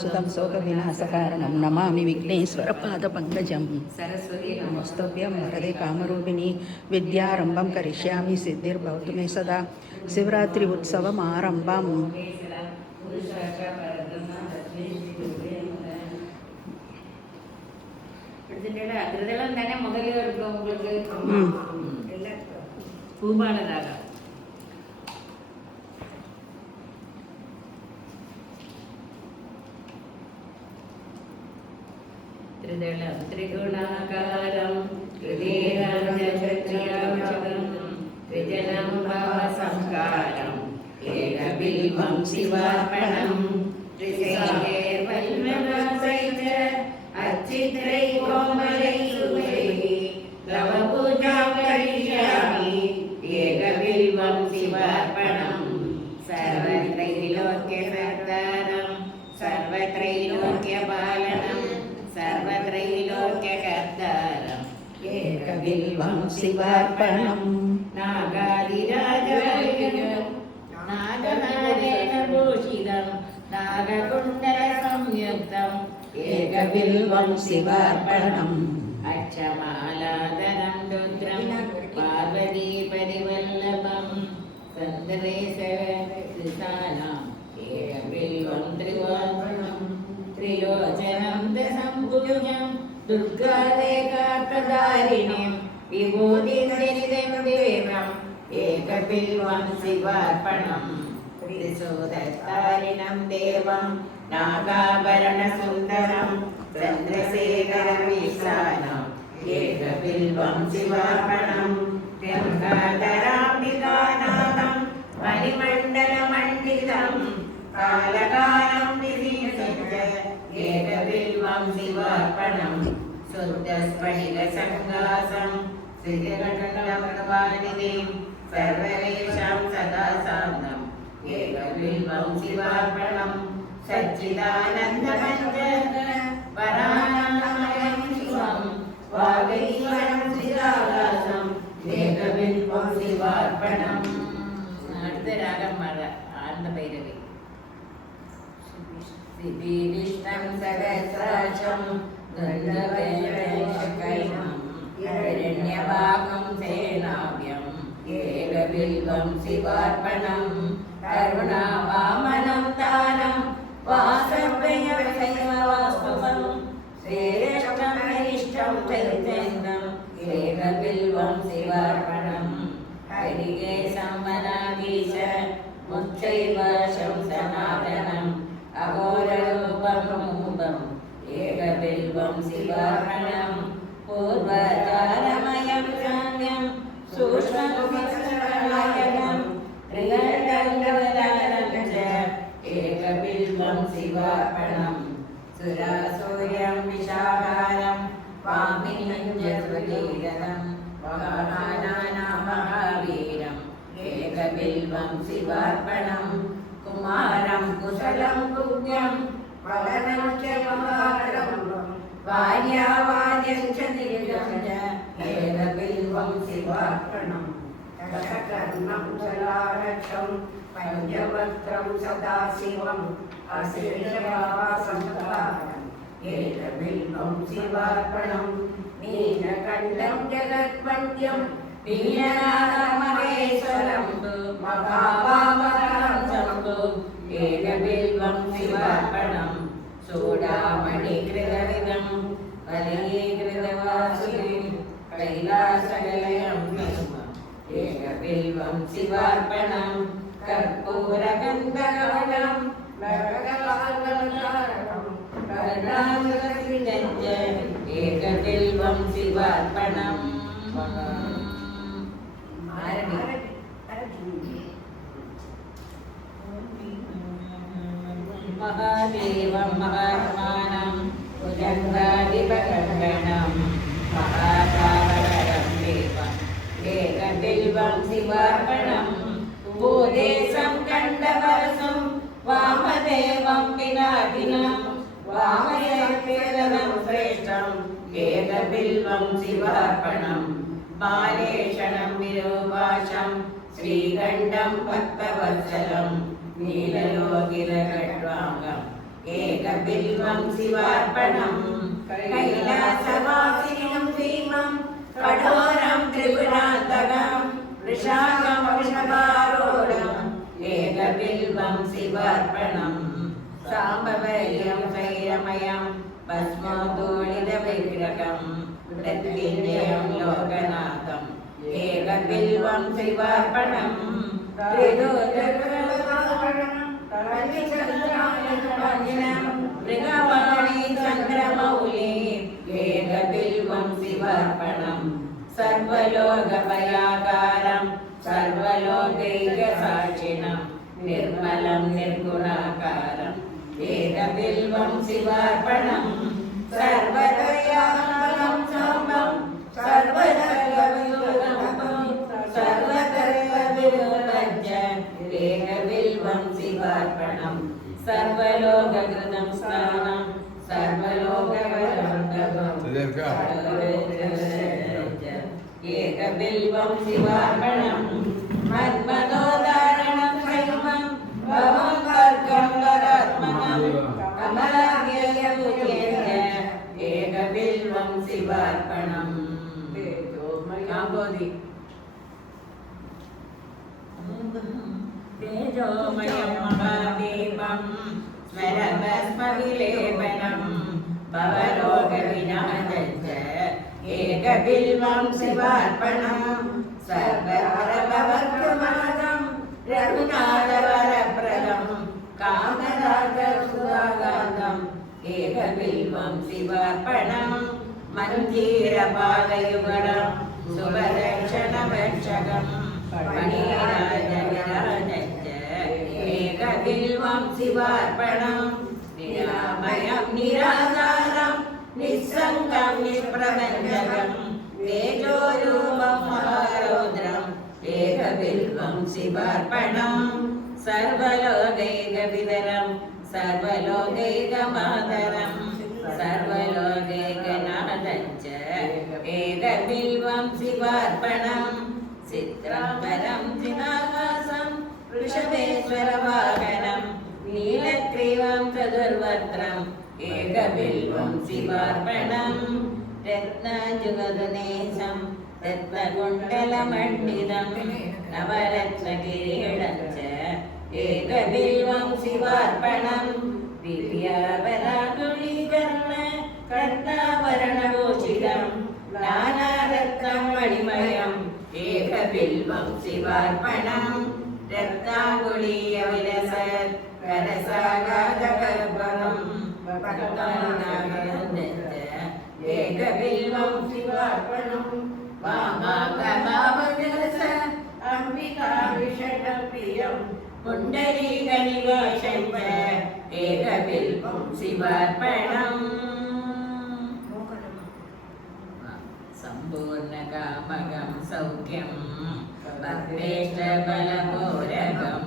सुतं शोकविनाशकारणं नमामि विघ्नेश्वरपादपङ्कजं सरस्वती नमस्तभ्यं वरदे कामरूपिणी विद्यारम्भं करिष्यामि सिद्धिर्भवतु मे सदा शिवरात्रि उत्सवमारम्भं அகிருதலம் தானே முதல்ல இருக்கும் உங்களுக்கு பூமாலதாக त्रिदलं त्रिगुणाकारं त्रिदेहं त्रिजनं भावसंकारं एकबिल्वं शिवार्पणं त्रिशैर्वल्लभसैः अच्छिद्रैः कोमलैः शुभैः लवपूजां करिष्यामि एकबिल्वं शिवार्पणं सर्वत्रैलोक्यकर्तारं सर्वत्रैलोक्यपालनं सर्वत्रैलोक्यकर्तारम् एकबिल्वं शिवार्पणं नागादिराजवैर्यं नागनारेण भूषितं नागकुण्डलसंयुक्तम् एकबिल्वं शिवार्पणम् अक्षमालाधरं रुद्रं पार्वतीपरिवल्लभं सन्दरेशनाम् एकबिल्वं त्रिवार्पणं त्रिलोचनं दशम्भुजं दुर्गादेकार्थधारिणीं विभूतिधरितं देवम् एकबिल्वं शिवार्पणं त्रिशूलधारिणं देवं नागाभरणसुन्दरं चन्द्रशेखरमीशानम् एकबिल्वं शिवार्पणं गङ्गाधराम्बिकानाथं मणिमण्डलमण्डितं कालकालं विधिसज्ज एकबिल्वं शिवार्पणं शुद्धस्फटिकसङ्गासं श्रीजगन्नाथवानिधिं सर्वरेषां सदा सान्नम् एकबिल्वं शिवार्पणं सच्चिदानन्दमञ्च परानन्दमयं शिवं वागीश्वरं चिदाकाशं एकबिल्वं शिवार्पणम् அடுத்த ராகம் ஆனந்த பைரவி विष्णं सहस्राक्षं गन्धवैशकैनं हिरण्यवाहं सेनाव्यं एकबिल्वं शिवार्पणं करुणावामनं तानं वासव्ययवैवास्तुवं श्रेष्ठं हरिष्ठं चैतन्यम् एकबिल्वं शिवार्पणं हरिकेशं वनाधीश मुच्चैवाशं सनातनम् अघोररूपं एकबिल्वं शिवार्पणं पूर्वतारमयं साम्यं सूक्ष्मनायकं प्रियदण्डवदानं च एकबिल्वं शिवार्पणं सुरासूर्यं विशाखारं वामिनीञ्जस्वतीरं वाहनानां महावीरम् एकबिल्वं शिवार्पणं कुमारं कुशलं कुज्ञं वदनं च महारं भार्यावाद्यं च निर्जं च एकबिल्वं शिवार्पणं दशकर्णं जलारक्षं पञ्चवक्त्रं सदाशिवम् अशेषवासंहारम् एकबिल्वं शिवार्पणं नीलकण्ठं जगद्वन्द्यं वीरनाथमहेश्वरं महाभावं शम्भो एकबिल्वं शिवार्पणं चूडामणिकृतविदं कलयीकृतवासुदें कैलासनिलयं एकबिल्वं शिवार्पणं कर्पूरगन्धकवनं नरकलालकारणं कर्णामृतविदञ्च एकबिल्वं शिवार्पणम् महादेवं महात्मानं भुजङ्गाधिपकण्डनं महाकावरं देवम् एकबिल्वं शिवार्पणं भूदेशं कण्डवरसं वामदेवं पिनाकिनं वामदेवं श्रेष्ठम् एकबिल्वं शिवार्पणं बालेशनं विरूपाशं श्रीकण्ठं भक्तवत्सलं नीललोकिलखड्वाङ्गं एकबिल्वं शिवार्पणम् कैलासवासिनं भीमं कठोरं त्रिपुरान्तकं वृषाकं वृषभारूढम् एकबिल्वं शिवार्पणम् साम्बवैर्यं शैलमयं भस्मोद्धूलितविग्रहं मृत्युञ्जयं लोकनाथम् एकबिल्वं शिवार्पणम् मृगवाणी चन्द्रमौली एकबिल्वं शिवार्पणम् सर्वलोकभयाकारं सर्वलोकैकसाक्षिणं निर्मलं निर्गुणाकारम् एकबिल्वं शिवार्पणम् सर्वदयामलं साम्बं सर्वदर्गविलोकं सर्वदर्गविलोकञ्च एकबिल्वं शिवार्पणम् सर्वलोककृतं स्नानं सर्वलोकवरन्दभम् एकबिल्वं शिवार्पणम् मन्मनोदारणं शैवं भवं कर्कं वरात्मनं कमलाभ्ययमुच्येत्य एकबिल्वं शिवार्पणम् काम्बोधि तेजोमयं महादीपं स्मरभस्मविलेपनं भवरोगविनाशञ्च एकबिल्वं शिवार्पणम् सर्ववरभवक्रमादं रघुनाथवरप्रदं कामराजसुधागाधम् एकबिल्वं शिवार्पणम् मञ्जीरपादयुगलं शुभदक्षिणभक्षकम् मणिराजविराजञ्च एकबिल्वं शिवार्पणम् निरामयं निराधारं निस्सङ्गं निष्प्रपञ्चकं तेजोरूपं महारौद्रम् एकबिल्वं शिवार्पणम् सर्वलोकैकविवरं सर्वलोकैकमातरं सर्वलोकैकनाथञ्च एकबिल्वं शिवार्पणम् चित्राम्बरं चिदाभासं वृषभेश्वरवाहनं नीलग्रीवं चतुर्वक्त्रम् एकबिल्वं शिवार्पणम् रत्नजुगदनेशं रत्नकुण्डलमण्डितं नवरत्नकिरीटं च एकबिल्वं शिवार्पणम् दिव्याभरणकुलीकर्ण कर्णाभरणभूषितं नानारत्नं मणिमयम् एकबिल्वं शिवार्पणम् रत्नाङ्गुलीयविलस करसागाधकर्पणम् एकबिल्वं शिवार्पणम् वामाकमावजस अम्बिका विषटप्रियं पुण्डरीकनिवासं च एकबिल्वं शिवार्पणम् सम्पूर्णकामकं सौख्यं भद्रेष्ठबलपूरकं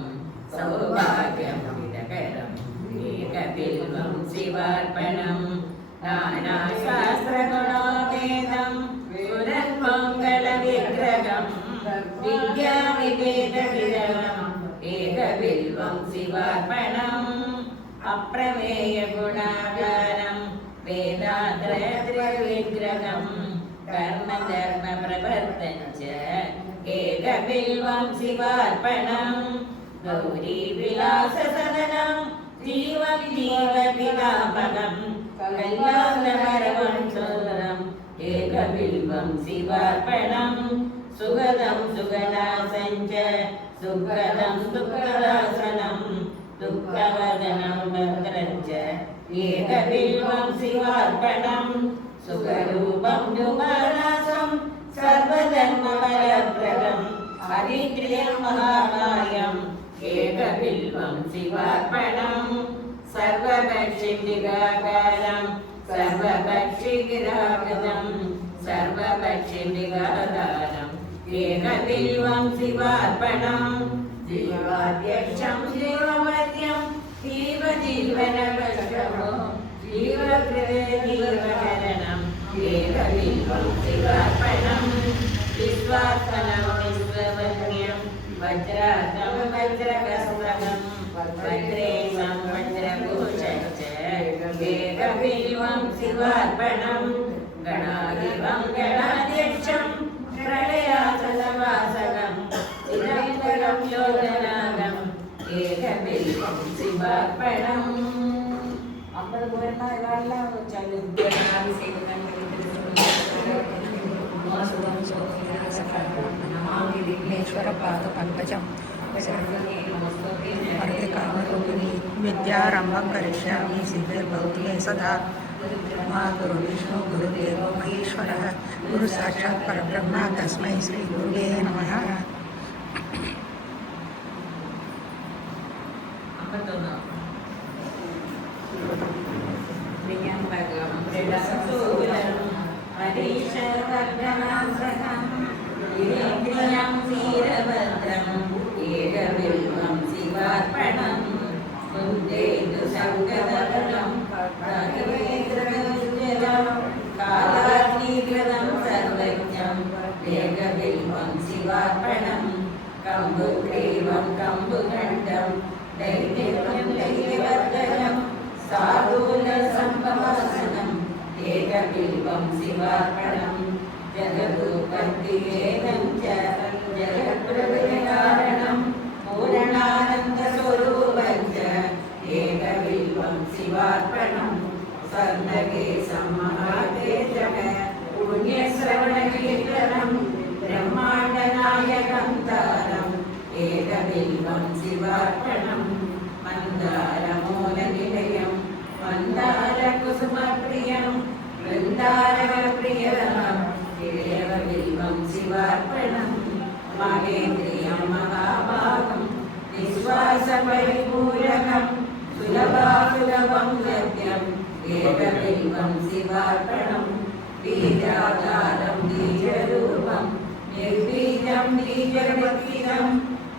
सौभाग्यं विदकरम् एकबिल्वं शिवार्पणम् नानाशास्त्रगुणोपेतं पुरन्मङ्गलविग्रहं विद्याविवेकविदम् एकबिल्वं शिवार्पणम् अप्रमेयगुणागारं वेदात्रयविग्रहं कर्मधर्मप्रवर्तं च एकबिल्वं शिवार्पणम् गौरीविलाससदनं जीवं जीवपितामहं कल्याणकरवं सुन्दरम् एकबिल्वं शिवार्पणम् सुगदं सुगदासं च सुखदं दुःखदासनं दुःखवदनं भद्रं च एकबिल्वं शिवार्पणम् सुखरूपं दुःखनाशं सर्वधर्मफलप्रदम् हरिप्रियं महामायम् एकबिल्वं शिवार्पणम् सर्वभक्षिनिगाकारं सर्वभक्षिगिराकृतं सर्वभक्षिनिगाधारम् एकबिल्वं शिवार्पणम् जीवाध्यक्षं जीवमर्यं जीवजीवनकष्टमो जीवकृते जीवकरणम् एकबिल्वं शिवार्पणम् विश्वात्मनं विश्ववन्यं वज्रातं वज्रकस्तकं वज्रेशं वज्रभूषं च एकबिल्वं शिवार्पणम् गणाधिपं गणाध्यक्षं प्रलयाचलवासकं चिदंबरं योगनाथम् एकबिल्वं शिवार्पणम् 50 പൂരന്മാരെല്ലാം नमामि विघ्नेश्वरपादपङ्कजं सर्वकामरूपिणी विद्यारम्भं करिष्यामि सिद्धिर्भवति मे सदा मा गुरुविष्णु गुरुदेवो महेश्वरः गुरुसाक्षात् परब्रह्म तस्मै श्रीगुरुवे नमः. ीरभद्रं एकबिल्वं शिवार्पणं कुन्देन्दु सङ्गदलं कालाग्निकृतं सर्वज्ञं एकबिल्वं शिवार्पणं कम्बुग्रीवं कम्बुखण्डं दैत्यं दैत्यवर्धनं साधूलसम्भवासनम् एकबिल्वं शिवार्पणं जगदुपत्तिवेदं च जगत्प्रभृतिकारणं पूर्णानन्दस्वरूपं च एकबिल्वं शिवार्पणं सर्वकेशं महातेजः पुण्यश्रवणकीर्तनं ब्रह्माण्डनायकं तारम् एकबिल्वं शिवार्पणं मन्दारमूलनिलयं मन्दारकुसुमप्रियं वृन्दारकप्रियतमम् एकबिल्वं शिवार्पणं महेन्द्रियं महाभागं निःश्वासपरिपूरकं सुलभासुलभं लभ्यम् एकबिल्वं शिवार्पणं बीजाधारं बीजरूपं निर्बीजं बीजवत्तिनं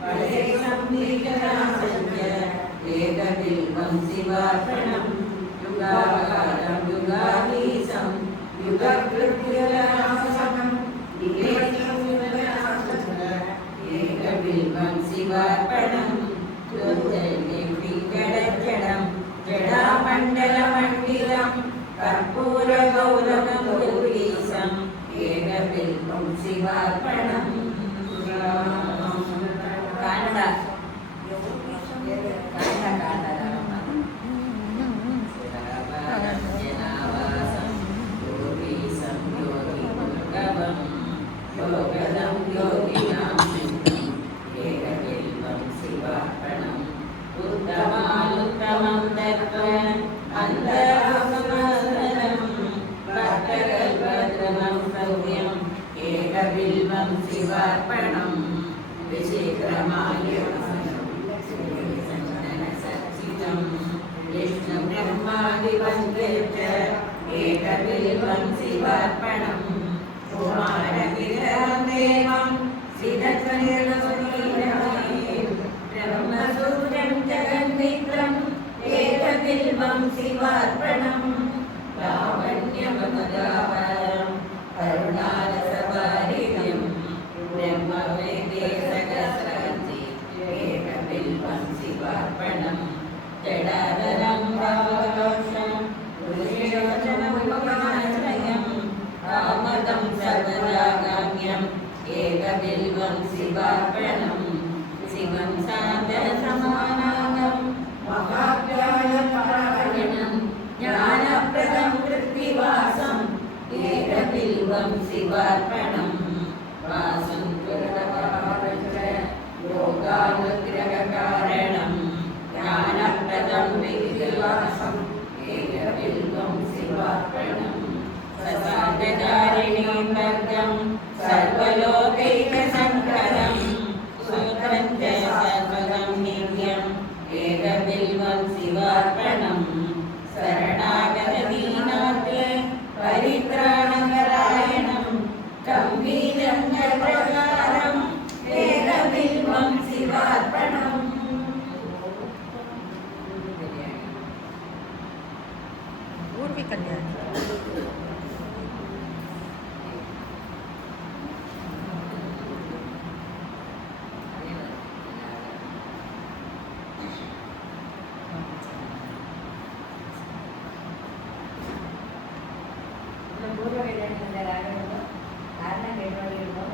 फलेशं बीजनाशं च एकबिल्वं शिवार्पणं युगाकारं युगाधीशं युगकृत्युलनाशनं एकबिल्वं शिवार्पणं ज्योतिर्निर्विकटजडं जडामण्डलमण्डिलं कर्पूरगौरवं गौरीशम् एकबिल्वं शिवार्पणं योगदं योगिनां एकबिल्वं शिवार्पणम् उत्तमानुत्तमं दत्त्वम् अन्तरसमासनं भक्तकल्पद्रुमं सौख्यम् एकबिल्वं शिवार्पणम् विचित्रमाल्यसंचनसच्चितं विष्णुब्रह्मादिवन्द्य च एकबिल्वं शिवार्पणम् कुमारकिरणं देवं सिद्धत्वनिर्वृतिं ब्रह्मसूत्रं जगन्मित्रम् एकबिल्वं शिवार्पणं लावण्यममुदावरं करुणारसवारिधिं ब्रह्मवेदेशकस्रवन्ति एकबिल्वं शिवार्पणं जडाधरं भावलोषं पुरुषोचनमुपमाश्रयम् कामदं सर्वरागाम्यम् एकबिल्वं शिवार्पणं शिवं शान्तसमानानं महाज्ञानपरायणं ज्ञानप्रदं कृत्तिवासम् एकबिल्वं शिवार्पणं वासं कृतपावच योगानुग्रहकारणं ज्ञानप्रदं विद्यावासम् एकबिल्वं शिवार्पणम् ससादधारिणीं वर्गं सर्वलोकैकशङ्करं सूत्रं च सर्वदं नित्यम् एकबिल्वं शिवार्पणं शरणागतदीनार्थे परित्राणपरायणं गम्भीरं प्रकारम् एकबिल्वं शिवार्पणम् पूर्विकल्याणी ಅಪೂರ್ವ ಕಲ್ಯಾಣದಿಂದ ರಾಗವನ್ನು ಕಾರಣ ಕೇಳೋದಿರುತ್ತೋ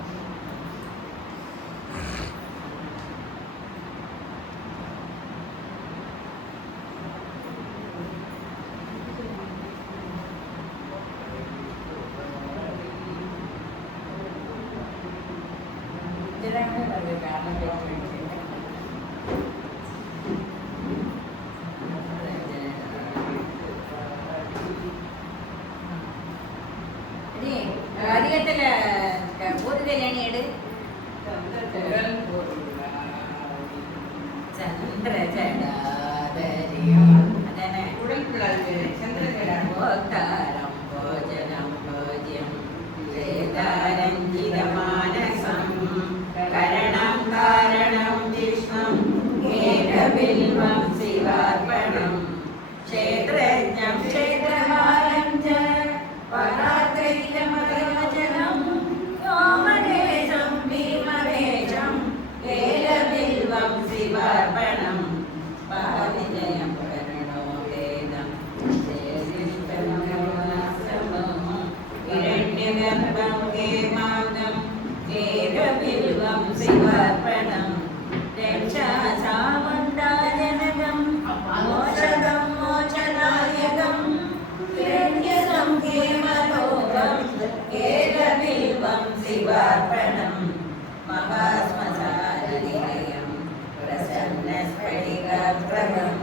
அதிகத்துல ஒரு கல்யாணி எடு சந்திர ஜடாதரியம் அதானே போத்தாரம் போஜனம் போஜ்யம் சேதாரஞ்சிதமானசம் கரணம் காரணம் ஜிஷ்ணம் ஏகபில்வம் சிவார்ப்பணம் க்ஷேத்ரஜ்ஞம் க்ஷேத்ரகாலம் ச பராத்ரைதமதவச்சனம் யோமதேசம் பீமவேஷம் ஏகபில்வம் சிவார்ப்பணம் பாவிஜயம் கருணோ வேதம் இரண்யகர்ப்பம் கேமாங்கம் ஏகபில்வம் சிவார்ப்பணம் சாமுண்டாஜனகம் மோஷதம் மோச்சதாயகம் இரண்யகம் கேமலோகம் ஏகபில்வம் சிவார்ப்பணம் மகாஸ்மசாரநிலையம் பிரசன்னஸ்படிகாப்ரகம்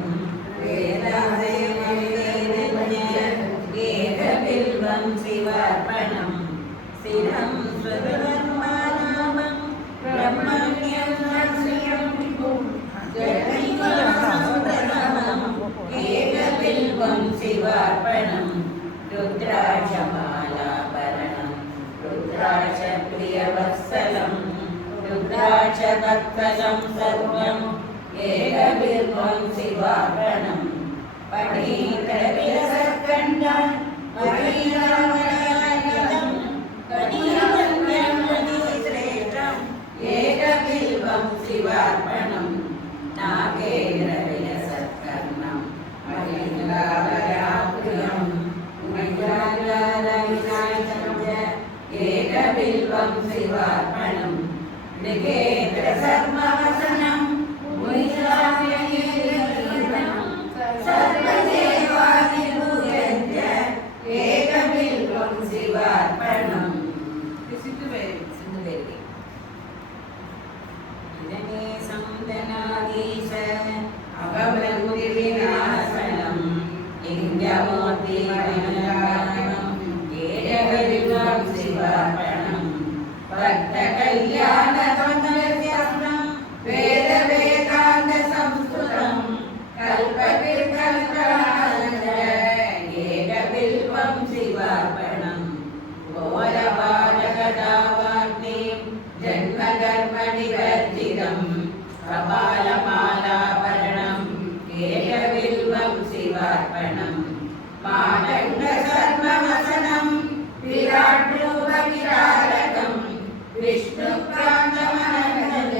வேதாதேவம் வேதஞ ஏகபில்வம் சிவார்ப்பணம் சிரம் ஸ்வதர்மாநாமம் பிரம்மண்யம் நர்சியம் ஏகபில்வம் சிவார்ப்பணம் ருத்ராட்சமாலாபரணம் ருத்ராட்ச பிரியவத்சலம் ருத்ராட்ச வத்சலம் சர்வம் ஏகபில்வம் சிவார்ப்பணம் படீதவிரசக்கண்டம் மணீரமணாயதம் கணீரமண்யம் மணிஸ்ரேஷ்டம் ஏகபில்வம் சிவார்ப்பணம் நாகேந்திரவிலசத்கர்ணம் மணிலாபராப்ரியம் மணிலாபராவிநாசம் ஏகபில்வம் சிவார்ப்பணம் நிகேந்திரசர்மவசனம் முனிலாபியேகம் சர்வதேவாதிபூஜ்ய ஏகபில்வம் சிவார்ப்பணம் சிந்துவேதி இதமே சந்தனாதீச அபவருதி விநாசனம் லிங்கமூர்த்தி விநாசனம் ஏகபில்வம் சிவார்ப்பணம் பக்த கல்யாண தந்திரம் வேத வேதாந்த சம்ஸ்கிருதம் கல்பகிர்கல்பனாய ஏகபில்வம் சிவார்ப்பணம் கோரபாலகடாவாக்னி ஜன்மகர்மணிவர்ஜிதம் கபாலமாலாபரணம் ஏகபில்வம் சிவார்ப்பணம் மாதண்ட சர்மவசனம் விராட் ரூப விராலகம் விஷ்ணுக்ராந்தமனஞ்ச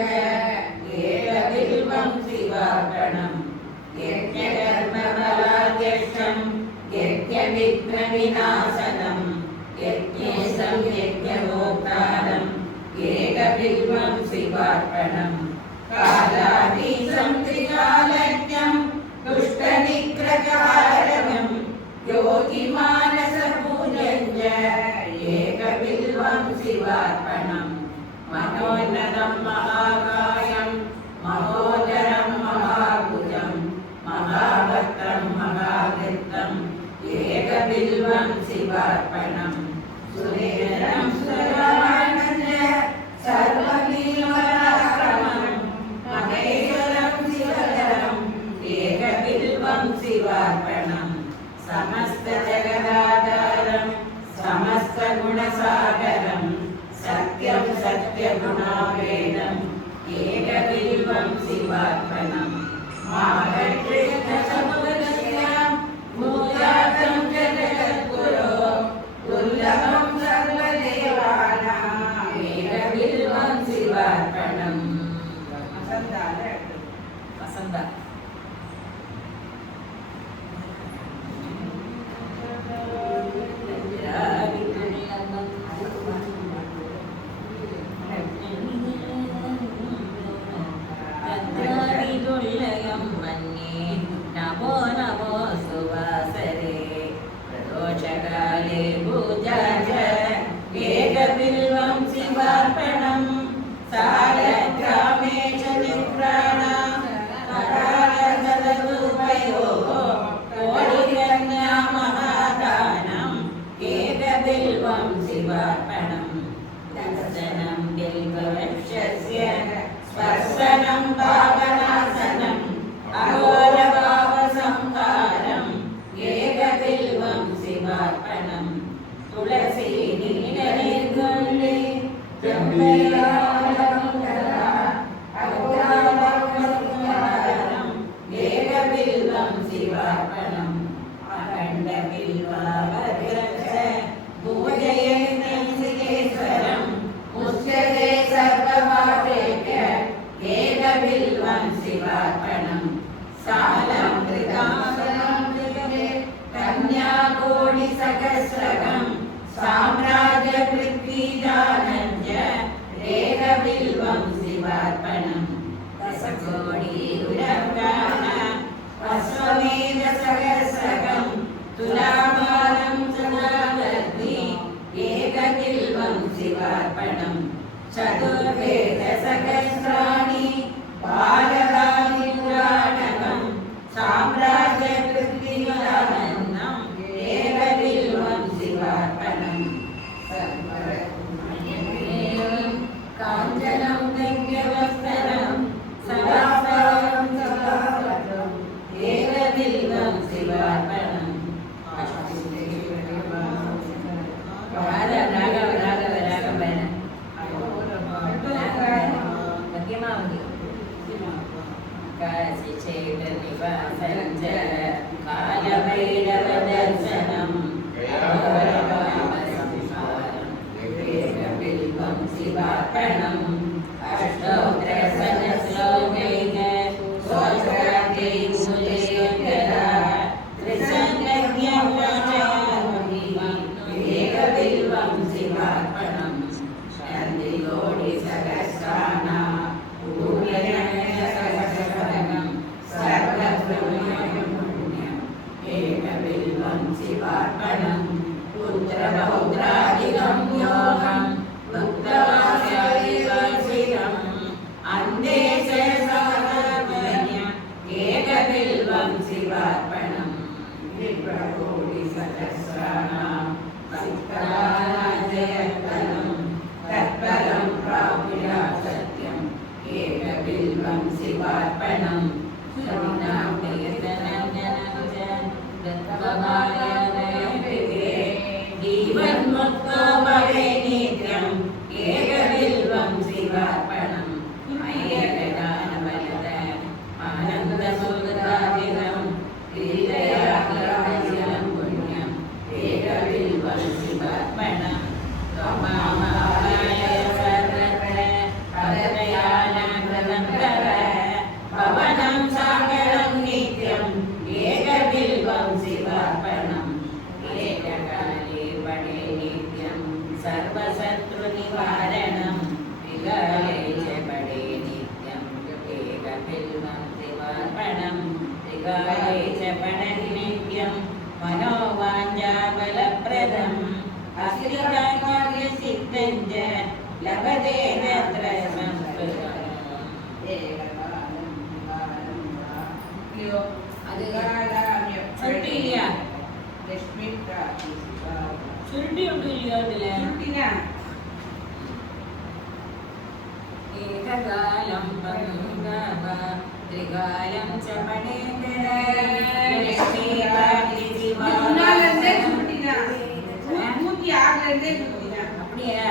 ஏகபில்வம் சிவார்ப்பணம் யஜ்ஞகர்மபலாத்யக்ஷம் யஜ்ஞவிக்னவிநாசனம் யஜ்ஞேசம் யஜ்ஞவோக்தாரம் ஏகபில்வம் சிவார்ப்பணம் காலாதீசம் திரிகாலஜ்ஞம் துஷ்டநிக்ரகாரகம் யோகிமானசபூஜஞ்ச ஏகபில்வம் சிவார்ப்பணம் மனோன்னதம் மகாகாயம் மகோதரம் மகாபுஜம் மகாபக்தம் மகாவித்தம் ஏகபில்வம் சிவார்ப்பணம் சுரேரம் சுரவாணஞ்ச சர்வபீமராக்கிரமம் மகேஸ்வரம் சிவகரம் ஏகபில்வம் சிவார்ப்பணம் சமஸ்த ஜகதாதாரம் சமஸ்த குணசாகரம் சத்யம் சத்யகுணாவேதம் ஏகபில்வம் சிவார்ப்பணம் மாகட்கிருஷ்ண சமுதஸ்யாம் மூயாதம் ஜகத்குரோ துர்லபம் சர்வதேவானாம் ஏகபில்வம் சிவார்ப்பணம் வசந்தா नमो नमोऽस्तु वासरे प्रदोषकाले पूजाच एकबिल्वं शिवार्पणं सालग्रामे च निप्राणां करालकलरूपयोः कोटिकन्या महादानम् एकबिल्वं शिवार्पणं दर्शनं बिल्ववृक्षस्य स्पर्शनं पावनासनम् अघोरभावसंहारम् एकबिल्वं शिवार्पणं तुलसी नीलनिर्गुण्डे एकबिल्वं शिवार्पणम् अखण्डबिल्वावृक्ष पूजयेन्द्रं मुच्यते सर्वपापेभ्य एकबिल्वं शिवार्पणं सालं कन्याकोटिसहस्रकं साम्राज्यपृथ्वीदानञ्च एकबिल्वं शिवार्पणं दशकोटियुरगान अश्वमेधसहस्रकं तुलाभारं सदावर्ति एकबिल्वं शिवार्पणं चतुर्वेदसहस्राणि बालकानि पुराणकं साम्राज्यपृथ्वीदानम् एकबिल्वं शिवार्पणं काञ्चनं दिव्यवस्त्रं सदासारं सदाभद्रम् एकबिल्वं शिवार्पणं काशीचैतन्यवासञ्च कालभैरवदर्शनं एकबिल्वं शिवार्पणम् अष्टोत्तरशतश्लोकैः स्तोत्रार्थे पूजयेद्यथा त्रिसङ्गज्ञं एकबिल्वं शिवार्पणं नन्दिकोटिसहस्राणां पूजनसहस्रकं सर्वब्रह्मण्यम् एकबिल्वं शिवार्पणं पुत्रपौत्रादिकं योगं भक्तवाक्यादिवासिकम् अन्ते च साधर्मण्यम् एकबिल्वं शिवार्पणं विप्रकोटिसहस्राणां भक्तानाजयत्तनं तत्परं प्राप्नुया सत्यम् एकबिल्वं शिवार्पणं सवितां कीर्तनं जनं च दत्तमायादयन्ते जीवन्मुक्तो भवेत् नित्यम् एकबिल्वं शिवार्पणम् ऐक्यगानवलद आनन्दसुखदादिकं हृदयाग्रहशीलं पुण्यम् एकबिल्वं शिवार्पणम् त्वमामाय सर्वत्र भक्तयानाग्रहङ्कर भवनं सागरं नित्यम् एकबिल्वं शिवार्पणम् एककाले पडे नित्यं सर्वशत्रुनिवारणं त्रिकाले च पडे नित्यं एकबिल्वं शिवार्पणं त्रिकाले च पडति नित्यं मनोवाञ्छाफलप्रदम् अश्रिताकार्यसिद्धं च लभते तत्र संस्कृतम् ചുരുട്ടി ഉണ്ടല്ലോ അതില് ഏകകാലം ത്രികാലം அப்படியா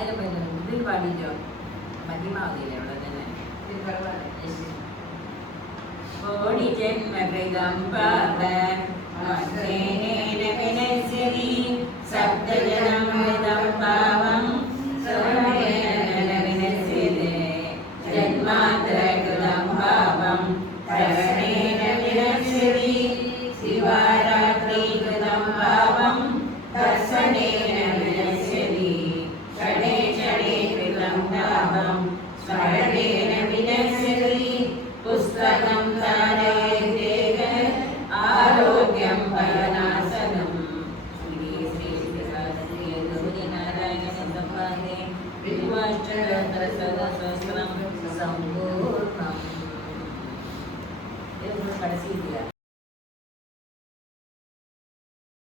അതിൽ ഇതിൽ പാടിച്ചോ മധ്യമാവതിയില്ലേ അവിടെ തന്നെ കോടി ജന്മകൃതം പാപ വിനശ്യതി സപ്തജനമൃതം പാവം വിനശ്യതേ ജന്മാന്തരകൃതം പാപം പ്രകടേന വിനശ്യതി ശിവരാത്രീകൃതം പാപം ദർശനേന വിനശ്യതി ഷടേ ഷടേ കൃതം പാപം வித்வாஷ்டகசகசஹஸ்ரம் சம்பூர்ணம். இது கடைசி இல்லையா?